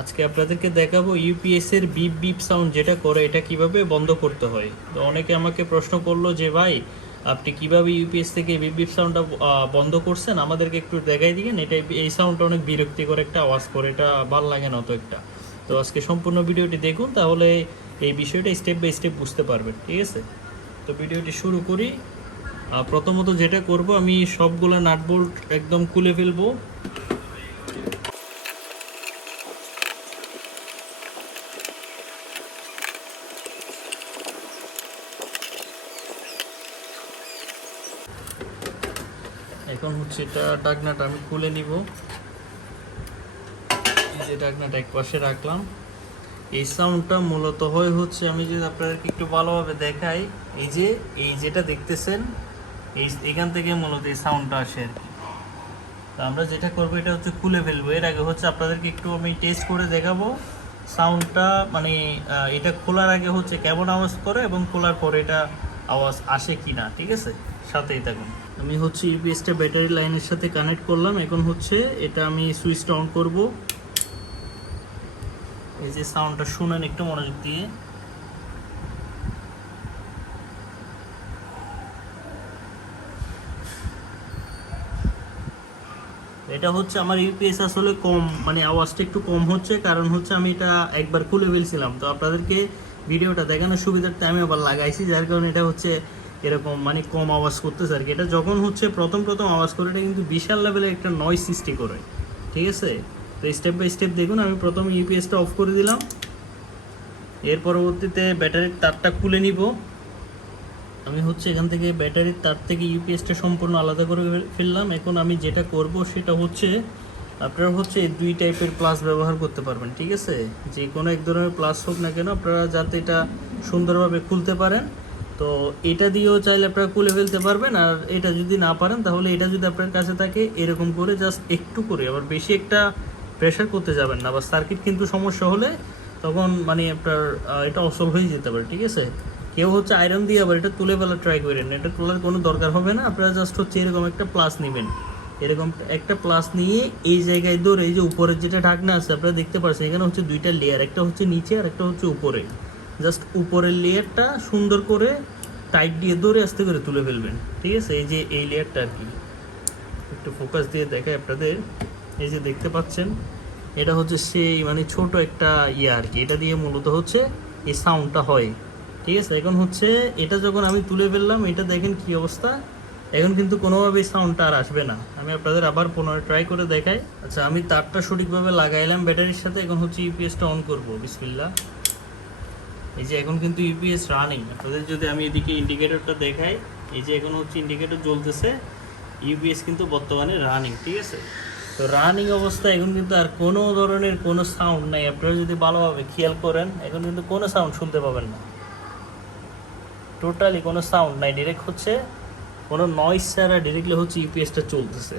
আজকে আপনাদেরকে দেখাবো ইউপিএস এর বিপ বিপ সাউন্ড যেটা করে এটা কিভাবে বন্ধ করতে হয়। তো অনেকে আমাকে প্রশ্ন করলো যে ভাই আপনি কিভাবে ইউপিএস থেকে বিপ বিপ সাউন্ডটা বন্ধ করছেন, আমাদেরকে একটু দেখাই দিবেন। এটা এই সাউন্ডটা অনেক বিরক্তিকর একটা আওয়াজ করে, এটা ভালো লাগে না অত একটা। তো আজকে সম্পূর্ণ ভিডিওটি দেখুন, তাহলে এই বিষয়টা স্টেপ বাই স্টেপ বুঝতে পারবেন, ঠিক আছে? তো ভিডিওটি শুরু করি। প্রথমত যেটা করব, আমি সবগুলো নাট বোল্ট একদম খুলে ফেলবো। এখন হচ্ছে এটা ঢাকনাটা আমি খুলে নিব। এই যে ঢাকনাটা এক পাশে রাখলাম। এই সাউন্ডটা মূলত হচ্ছে, আমি যদি আপনাদেরকে একটু ভালোভাবে দেখাই, এই যেটা দেখতেছেন এখান থেকে মূলত এই সাউন্ডটা আসে আর কি। তো আমরা যেটা করবো এটা হচ্ছে খুলে ফেলবো। এর আগে হচ্ছে আপনাদেরকে একটু আমি টেস্ট করে দেখাবো সাউন্ডটা, মানে এটা খোলার আগে হচ্ছে কেমন আওয়াজ করে এবং খোলার পরে এটা আওয়াজ আসে কি না, ঠিক আছে? সাথেই থাকুন। আমি হচ্ছে ইউপিএসটা ব্যাটারি লাইনের সাথে কানেক্ট করলাম। এখন হচ্ছে এটা আমি সুইচটা অন করব। এই যে সাউন্ডটা শুনেন একটু মনোযোগ দিয়ে। এটা হচ্ছে আমার ইউপিএস আসলে কম, মানে আওয়াজটা একটু কম হচ্ছে, কারণ হচ্ছে আমি এটা একবার খুলে ফেলছিলাম। তো আপনাদেরকে ভিডিওটা দেখানোর সুবিধার্থে আমি আবার লাগাইছি, যার কারণে এটা হচ্ছে এরকম মানে কম আওয়াজ করতেছে আর কি। এটা যখন হচ্ছে প্রথম আওয়াজ করে, এটা কিন্তু বিশাল লেভেলের একটা নয়েজ সৃষ্টি করে, ঠিক আছে? তো স্টেপ বাই স্টেপ দেখুন। আমি প্রথমে ইউপিএসটা অফ করে দিলাম, এর পরবর্তীতে ব্যাটারির তারটা খুলে নিব। আমি হচ্ছে এখান থেকে ব্যাটারির তার থেকে ইউপিএসটা সম্পূর্ণ আলাদা করে ফেললাম। এখন আমি যেটা করব সেটা হচ্ছে, আপনারা হচ্ছে এই দুই টাইপের প্লাস ব্যবহার করতে পারবেন, ঠিক আছে? যে কোনো এক ধরনের প্লাস হোক না কেন, আপনারা যাতে এটা সুন্দরভাবে খুলতে পারেন। তো এটা দিয়েও চাইলে আপনারা খুলে ফেলতে পারবেন, আর এটা যদি না পারেন তাহলে এটা যদি আপনার কাছে থাকে, এরকম করে জাস্ট একটু করে, আবার বেশি একটা প্রেশার করতে যাবেন না, বা সার্কিট কিন্তু সমস্যা হলে তখন মানে আপনার এটা অসল হয়ে যেতে পারে, ঠিক আছে? কেউ হচ্ছে আয়রন দিয়ে আবার এটা তুলে ফেলা ট্রাই করেন, এটা তোলার কোনো দরকার হবে না। আপনারা জাস্ট হচ্ছে এরকম একটা প্লাস নেবেন, এরকম একটা প্লাস নিয়ে এই জায়গায় ধরে, এই যে উপরের যেটা ঢাকনা আছে আপনারা দেখতে পাচ্ছেন, এখানে হচ্ছে দুইটা লেয়ার, একটা হচ্ছে নিচে আর একটা হচ্ছে উপরে। জাস্ট উপরের লেয়ারটা সুন্দর করে টাইট দিয়ে ধরে আস্তে করে তুলে ফেলবেন, ঠিক আছে? এই যে এই লেয়ারটা আর কি, একটু ফোকাস দিয়ে দেখায় আপনাদের। এই যে দেখতে পাচ্ছেন, এটা হচ্ছে সেই মানে ছোট একটা আর কি, এটা দিয়ে মূলত হচ্ছে এই সাউন্ডটা হয়, ঠিক আছে? এখন হচ্ছে এটা যখন আমি তুলে ফেললাম, এটা দেখেন কি অবস্থা। এখন কিন্তু কোনোভাবেই সাউন্ডটা আর আসবে না। আমি আপনাদের আবার পুনরায় ট্রাই করে দেখাই। আচ্ছা, আমি তারটা সঠিকভাবে লাগাইলাম ব্যাটারির সাথে। এখন হচ্ছে ইউপিএসটা অন করব, বিসমিল্লাহ। এই যে এখন কিন্তু ইউপিএস রানিং। আপনাদের যদি আমি এদিকে ইন্ডিকেটরটা দেখাই, এই যে এখন হচ্ছে ইন্ডিকেটর জ্বলতেছে, ইউপিএস কিন্তু বর্তমানে রানিং, ঠিক আছে? তো রানিং অবস্থায় এখন কিন্তু আর কোনো ধরনের কোনো সাউন্ড নাই। আপনারা যদি ভালোভাবে খেয়াল করেন, এখন কিন্তু কোনো সাউন্ড শুনতে পাবেন না, টোটালি কোনো সাউন্ড নাই। ডিরেক্ট হচ্ছে কোনো নয়েজ ছাড়া ডিরেক্টলি হচ্ছে ইউপিএসটা চলতেছে,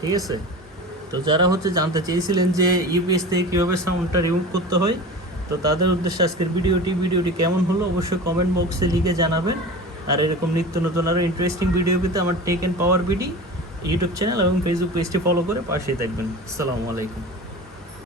ঠিক আছে? তো যারা হচ্ছে জানতে চেয়েছিলেন যে ইউপিএস থেকে কীভাবে সাউন্ডটা রিমুভ করতে হয়, তো তাদের উদ্দেশ্যে আজকের ভিডিওটি কেমন হলো অবশ্যই কমেন্ট বক্সে লিখে জানাবেন। আর এরকম নিত্য নতুন আরও ইন্টারেস্টিং ভিডিও পেতে আমার tech and power BD YouTube channel এবং ফেসবুক পেজটি ফলো করে পাশেই থাকবেন। আসসালামু আলাইকুম।